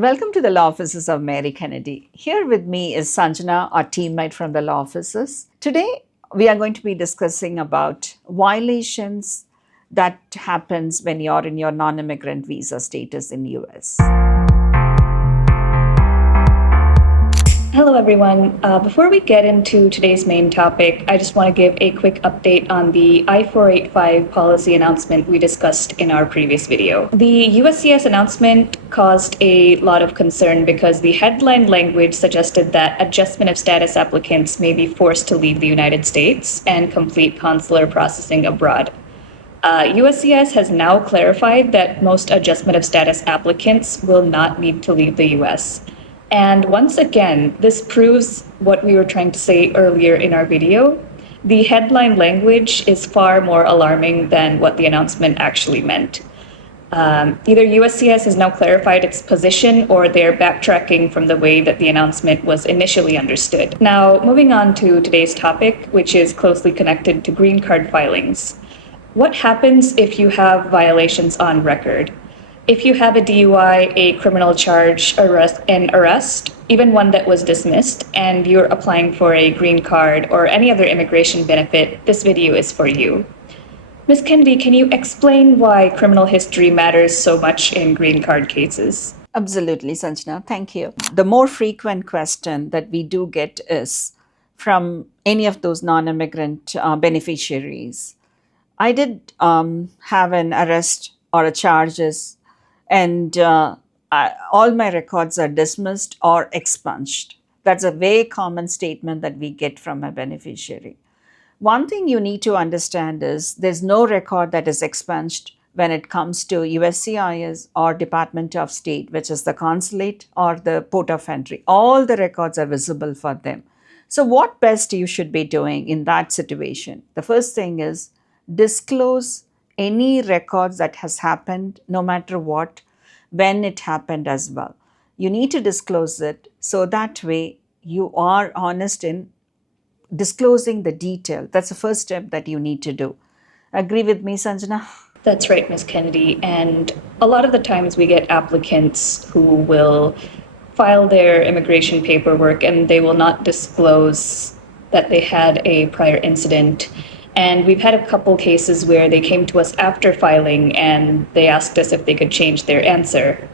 Welcome to the Law Offices of Mary Kennedy. Here with me is Sanjana, our teammate from the Law Offices. Today, we are going to be discussing about violations that happens when you're in your non-immigrant visa status in US. Hello, everyone. Before we get into today's main topic, I just want to give a quick update on the I-485 policy announcement we discussed in our previous video. The USCIS announcement caused a lot of concern because the headline language suggested that adjustment of status applicants may be forced to leave the United States and complete consular processing abroad. USCIS has now clarified that most adjustment of status applicants will not need to leave the US. And once again, this proves what we were trying to say earlier in our video. The headline language is far more alarming than what the announcement actually meant. Either USCIS has now clarified its position or they're backtracking from the way that the announcement was initially understood. Now, moving on to today's topic, which is closely connected to green card filings. What happens if you have violations on record? If you have a DUI, a criminal charge, arrest, even one that was dismissed, and you're applying for a green card or any other immigration benefit, this video is for you. Ms. Kennedy, can you explain why criminal history matters so much in green card cases? Absolutely, Sanjana. Thank you. The more frequent question that we do get is from any of those non-immigrant beneficiaries. I did have an arrest or a charges, and all my records are dismissed or expunged. That's a very common statement that we get from a beneficiary. One thing you need to understand is there's no record that is expunged when it comes to USCIS or Department of State, which is the consulate or the port of entry. All the records are visible for them. So what best you should be doing in that situation? The first thing is disclose any records that has happened, no matter what, when it happened as well. You need to disclose it so that way you are honest in disclosing the detail. That's the first step that you need to do. Agree with me, Sanjana? That's right, Ms. Kennedy. And a lot of the times we get applicants who will file their immigration paperwork and they will not disclose that they had a prior incident. And we've had a couple cases where they came to us after filing and they asked us if they could change their answer.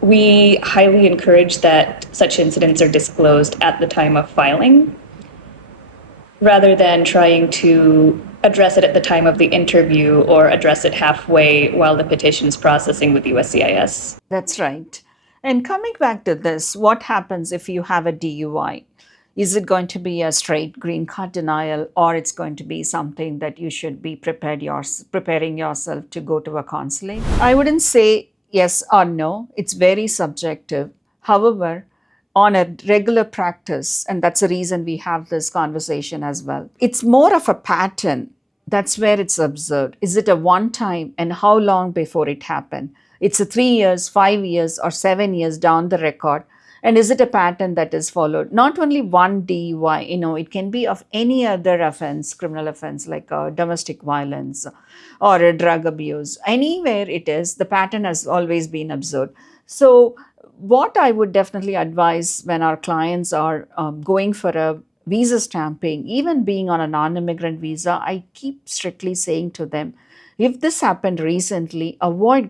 We highly encourage that such incidents are disclosed at the time of filing, rather than trying to address it at the time of the interview or address it halfway while the petition is processing with USCIS. That's right. And coming back to this, what happens if you have a DUI? Is it going to be a straight green card denial, or it's going to be something that you should be preparing yourself to go to a consulate? I wouldn't say yes or no. It's very subjective. However, on a regular practice, and that's the reason we have this conversation as well, it's more of a pattern. That's where it's observed. Is it a one time, and how long before it happened? It's a 3 years, 5 years, or 7 years down the record. And is it a pattern that is followed? Not only one DUI, it can be of any other offense, criminal offense like domestic violence or a drug abuse. Anywhere it is, the pattern has always been observed. So what I would definitely advise when our clients are going for a visa stamping, even being on a non-immigrant visa, I keep strictly saying to them, if this happened recently, avoid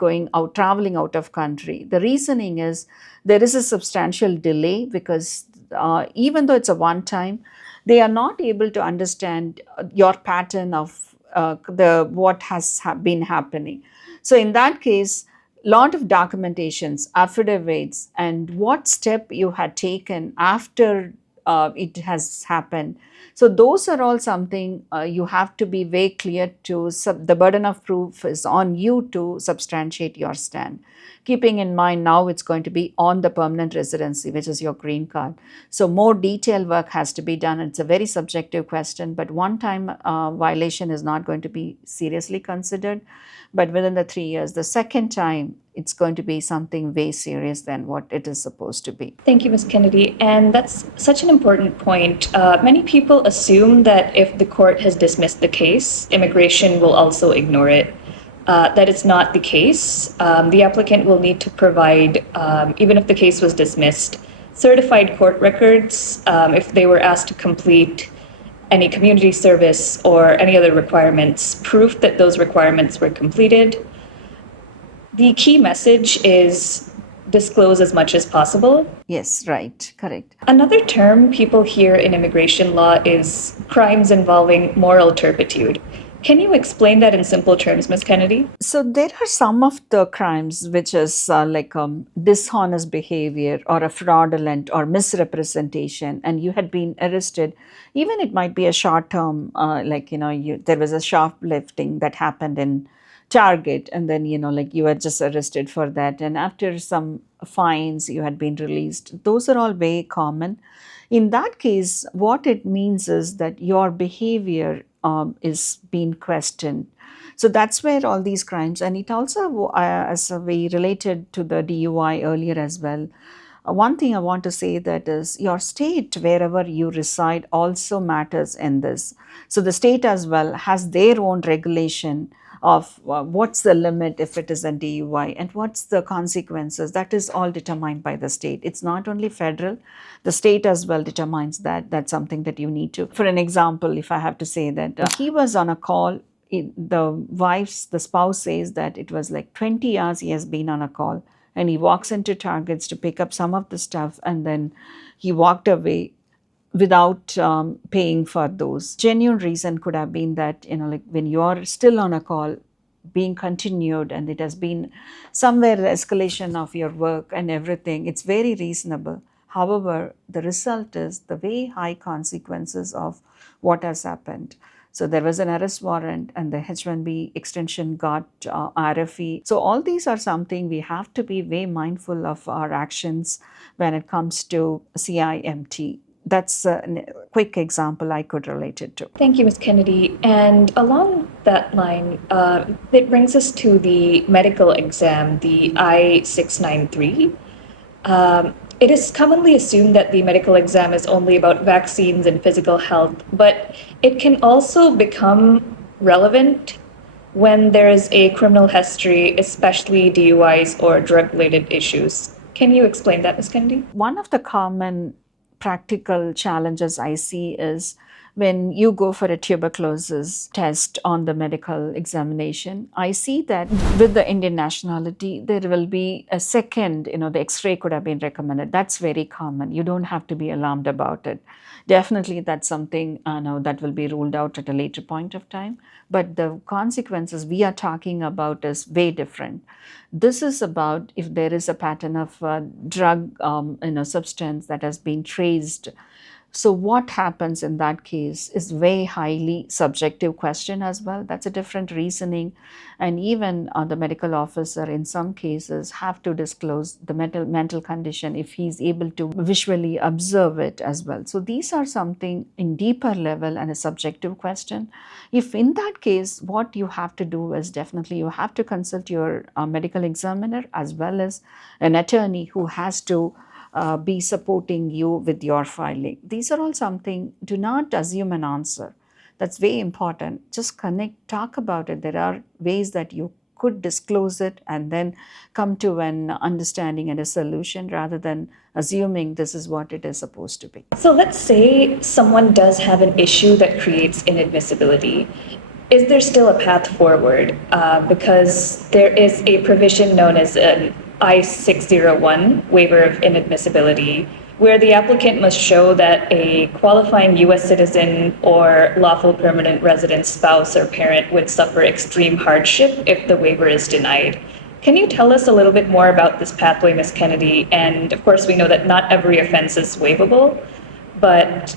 traveling out of country. The reasoning is there is a substantial delay because even though it's a one time, they are not able to understand your pattern of what has been happening. So in that case, lot of documentations, affidavits, and what step you had taken after it has happened. So those are all something you have to be very clear to. The burden of proof is on you to substantiate your stand. Keeping in mind now it's going to be on the permanent residency, which is your green card. So more detailed work has to be done. It's a very subjective question, but one time violation is not going to be seriously considered. But within the 3 years, the second time, it's going to be something way serious than what it is supposed to be. Thank you, Ms. Kennedy. And that's such an important point. Many people assume that if the court has dismissed the case, immigration will also ignore it. that is not the case. The applicant will need to provide, even if the case was dismissed, certified court records if they were asked to complete any community service or any other requirements, proof that those requirements were completed. The key message is disclose as much as possible. Yes, right, correct. Another term people hear in immigration law is crimes involving moral turpitude. Can you explain that in simple terms, Ms. Kennedy? So there are some of the crimes which is like dishonest behavior or a fraudulent or misrepresentation, and you had been arrested. Even it might be a short term, like there was a shoplifting that happened in Target, and then like you were just arrested for that, and after some fines you had been released. Those are all very common. In that case, what it means is that your behavior is being questioned. So that's where all these crimes, and it also, as we related to the DUI earlier as well, one thing I want to say that is your state, wherever you reside, also matters in this. So the state as well has their own regulation of what's the limit if it is a DUI and what's the consequences. That is all determined by the state. It's not only federal, the state as well determines that. That's something that you need to. For an example, if I have to say that he was on a call, the spouse says that it was like 20 hours he has been on a call, and he walks into Targets to pick up some of the stuff, and then he walked away without paying for those. Genuine reason could have been that like when you're still on a call being continued and it has been somewhere the escalation of your work and everything, it's very reasonable. However, the result is the very high consequences of what has happened. So there was an arrest warrant and the H1B extension got RFE. So all these are something we have to be very mindful of our actions when it comes to CIMT. That's a quick example I could relate it to. Thank you, Ms. Kennedy. And along that line, it brings us to the medical exam, the I-693. It is commonly assumed that the medical exam is only about vaccines and physical health, but it can also become relevant when there is a criminal history, especially DUIs or drug-related issues. Can you explain that, Ms. Kennedy? One of the common practical challenges I see is when you go for a tuberculosis test on the medical examination, I see that with the Indian nationality, there will be a second, the x-ray could have been recommended. That's very common. You don't have to be alarmed about it. Definitely that's something that will be ruled out at a later point of time. But the consequences we are talking about is way different. This is about if there is a pattern of drug, substance that has been traced. So what happens in that case is very highly subjective question as well. That's a different reasoning. And even the medical officer in some cases have to disclose the mental condition if he's able to visually observe it as well. So these are something in deeper level and a subjective question. If in that case, what you have to do is definitely you have to consult your medical examiner as well as an attorney who has to be supporting you with your filing. These are all something, do not assume an answer. That's very important. Just connect, talk about it. There are ways that you could disclose it and then come to an understanding and a solution rather than assuming this is what it is supposed to be. So let's say someone does have an issue that creates inadmissibility. Is there still a path forward? Because there is a provision known as an I-601, waiver of inadmissibility, where the applicant must show that a qualifying U.S. citizen or lawful permanent resident spouse or parent would suffer extreme hardship if the waiver is denied. Can you tell us a little bit more about this pathway, Ms. Kennedy? And of course, we know that not every offense is waivable, but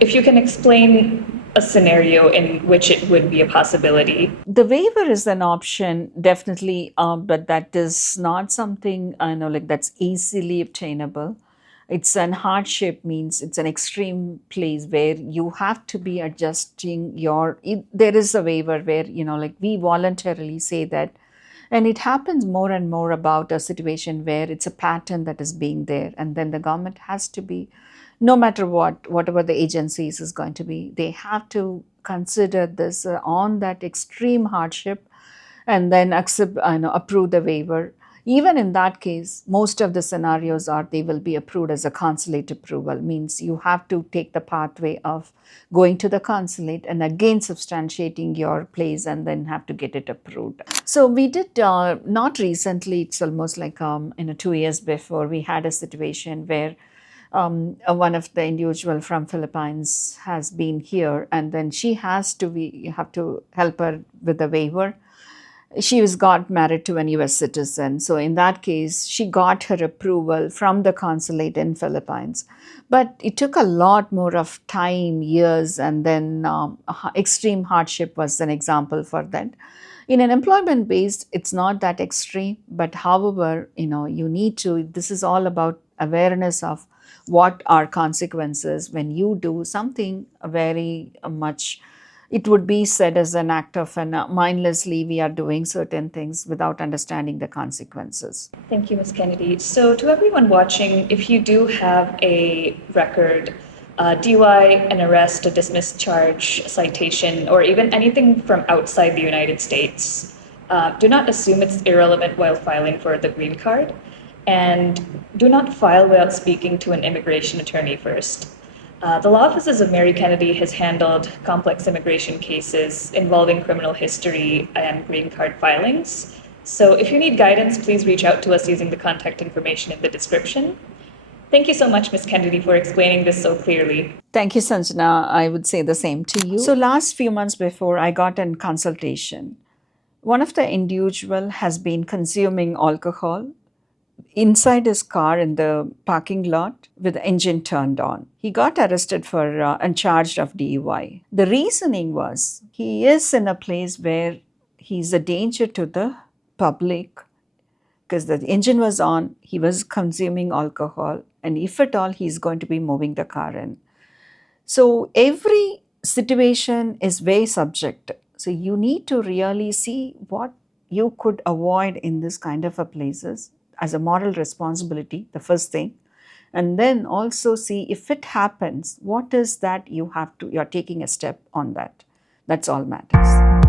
if you can explain a scenario in which it would be a possibility. The waiver is an option, definitely, but that is not something that's easily obtainable. It's an hardship, means it's an extreme place where you have to be adjusting there is a waiver where, we voluntarily say that. And it happens more and more about a situation where it's a pattern that is being there. And then the government has to be, no matter whatever the agencies is going to be, they have to consider this on that extreme hardship and then approve the waiver. Even in that case, most of the scenarios are they will be approved as a consulate approval, means you have to take the pathway of going to the consulate and again substantiating your place and then have to get it approved. So we did, not recently, it's almost like 2 years before, we had a situation where one of the individual from Philippines has been here, and then she has to be, you have to help her with the waiver. She was got married to an US citizen. So in that case, she got her approval from the consulate in Philippines. But it took a lot more of time, years, and then extreme hardship was an example for that. In an employment based, it's not that extreme, but however, you need to, this is all about awareness of what are consequences when you do something very much, it would be said as an act of an mindlessly we are doing certain things without understanding the consequences. Thank you, Ms. Kennedy. So, to everyone watching, if you do have a record, DUI, an arrest, a dismissed charge, a citation, or even anything from outside the United States, do not assume it's irrelevant while filing for the green card, and do not file without speaking to an immigration attorney first. The law offices of Mary Kennedy has handled complex immigration cases involving criminal history and green card filings. So if you need guidance, please reach out to us using the contact information in the description. Thank you so much, Ms. Kennedy, for explaining this so clearly. Thank you, Sanjana. I would say the same to you. So last few months before, I got a consultation. One of the individual has been consuming alcohol inside his car in the parking lot with the engine turned on. He got arrested for and charged of DUI. The reasoning was he is in a place where he's a danger to the public because the engine was on, he was consuming alcohol, and if at all, he's going to be moving the car in. So every situation is very subjective. So you need to really see what you could avoid in this kind of a places as a moral responsibility, the first thing. And then also see if it happens, what is that you're taking a step on that. That's all matters.